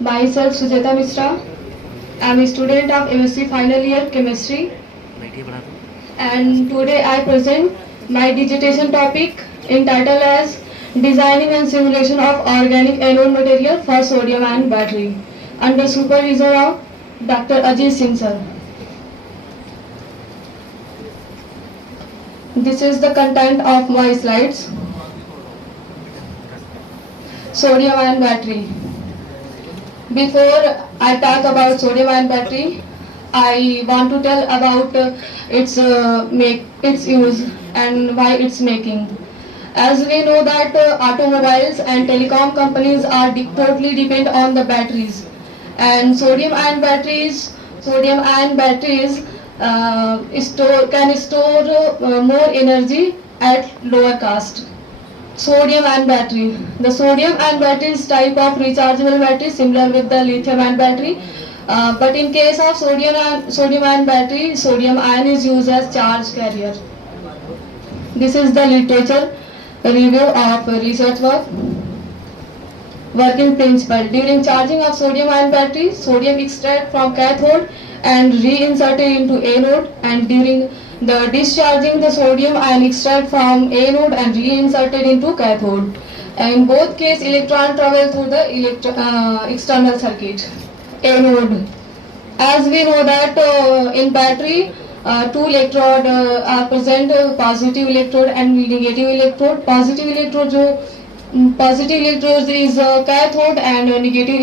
Myself Sujata Mishra. I am a student of MSc final year chemistry, and today I present my dissertation topic entitled as Designing and Simulation of Organic Anode Material for Sodium Ion Battery under supervision of Dr. Ajit Singh sir. This is the content of my slides. Sodium ion battery. Before I talk about sodium ion battery, I want to tell about its use and why it's making. As we know that automobiles and telecom companies are totally depend on the batteries, and sodium ion batteries can store more energy at lower cost. Sodium ion battery. The sodium ion battery is type of rechargeable battery similar with the lithium ion battery. But in case of sodium ion battery, sodium ion is used as charge carrier. This is the literature review of research work. Working principle. During charging of sodium ion battery, sodium extract from cathode and reinserted into anode, and during the discharging, the sodium ion extract from anode and reinserted into cathode. In both cases, electron travel through the external circuit. Anode. As we know that in battery, two electrode are present, positive electrode and negative electrode. Positive electrodes is cathode and negative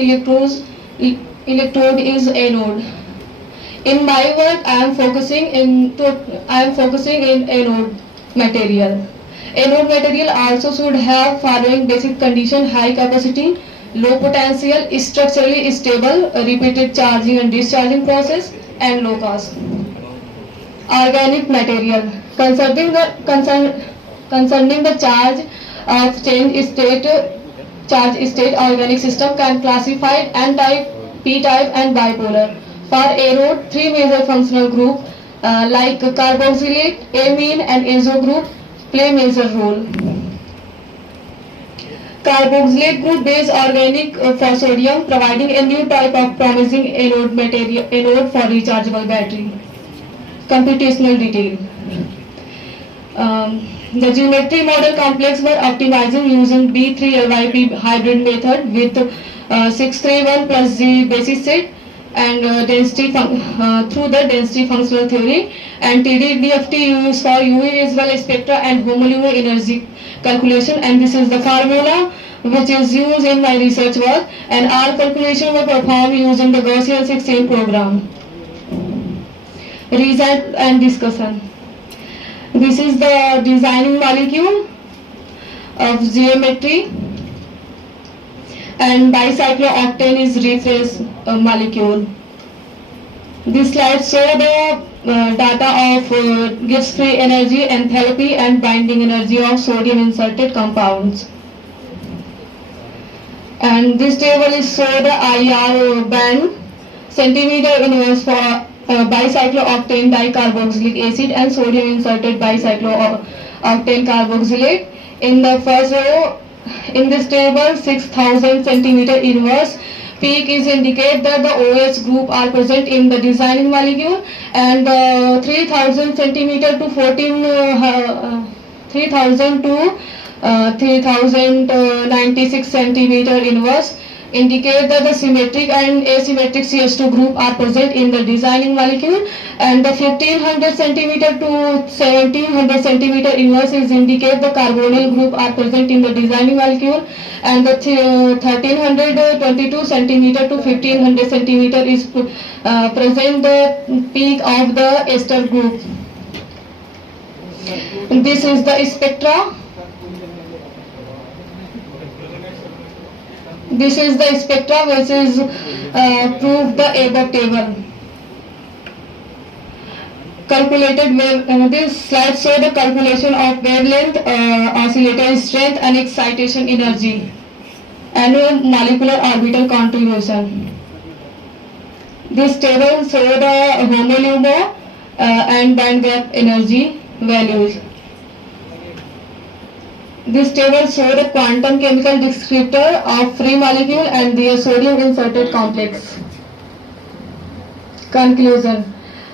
electrode is anode. In my work, I am focusing in anode material. Anode material also should have following basic condition: high capacity, low potential, structurally stable, repeated charging and discharging process, and low cost. Organic material. Concerning the charge of charge state, organic system can classify N-type, P-type and bipolar. For anode, three major functional groups like carboxylate, amine and azo group play major role. Carboxylate group based organic for sodium, providing a new type of promising anode for rechargeable battery. Computational detail. The geometry model complex were optimizing using B3LYP hybrid method with 631 plus Z basis set and through the density functional theory, and TD-DFT used for UV visual spectra and homolume energy calculation, and this is the formula which is used in my research work, and all calculations were performed using the Gaussian 16 program. Result and discussion. This is the designing molecule of geometry, and dicyclooctane is reference molecule. This slide show the data of Gibbs free energy, enthalpy and binding energy of sodium inserted compounds. And this table is show the IR band centimeter inverse for bicyclooctane dicarboxylic acid and sodium inserted bicyclooctane carboxylate. In the first row, in this table, 6000 centimeter inverse peak is indicate that the OH group are present in the designing molecule, and 3000 centimeter to 3000 to 3096 centimeter inverse indicate that the symmetric and asymmetric CH2 group are present in the designing molecule, and the 1500 centimeter to 1700 centimeter inverse is indicate the carbonyl group are present in the designing molecule, and the 1322 centimeter to 1500 centimeter is present the peak of the ester group. This is the spectra. This is the spectra which is proved the above table. Calculated wave. This slide show the calculation of wavelength, oscillator strength, and excitation energy, and molecular orbital contribution. This table show the homolume and band gap energy values. This table shows the quantum chemical descriptor of free molecule and their sodium inserted complex. Conclusion.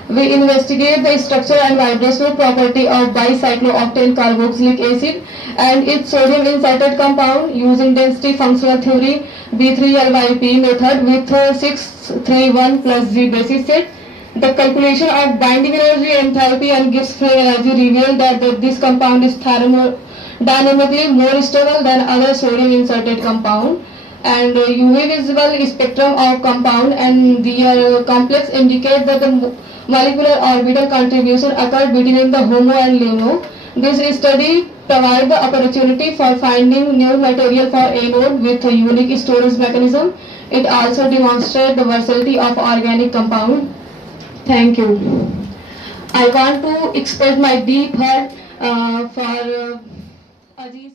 We investigate the structure and vibrational property of bicyclooctane carboxylic acid and its sodium inserted compound using density functional theory B3LYP method with 631 plus G basis set. The calculation of binding energy, enthalpy and Gibbs free energy revealed that this compound is thermodynamically more stable than other sodium inserted compound, and UV visible spectrum of compound and their complex indicate that the molecular orbital contribution occurred between the HOMO and LUMO. This study provides the opportunity for finding new material for anode with a unique storage mechanism. It also demonstrates the versatility of organic compound. Thank you. I want to express my deep heart for Aziz.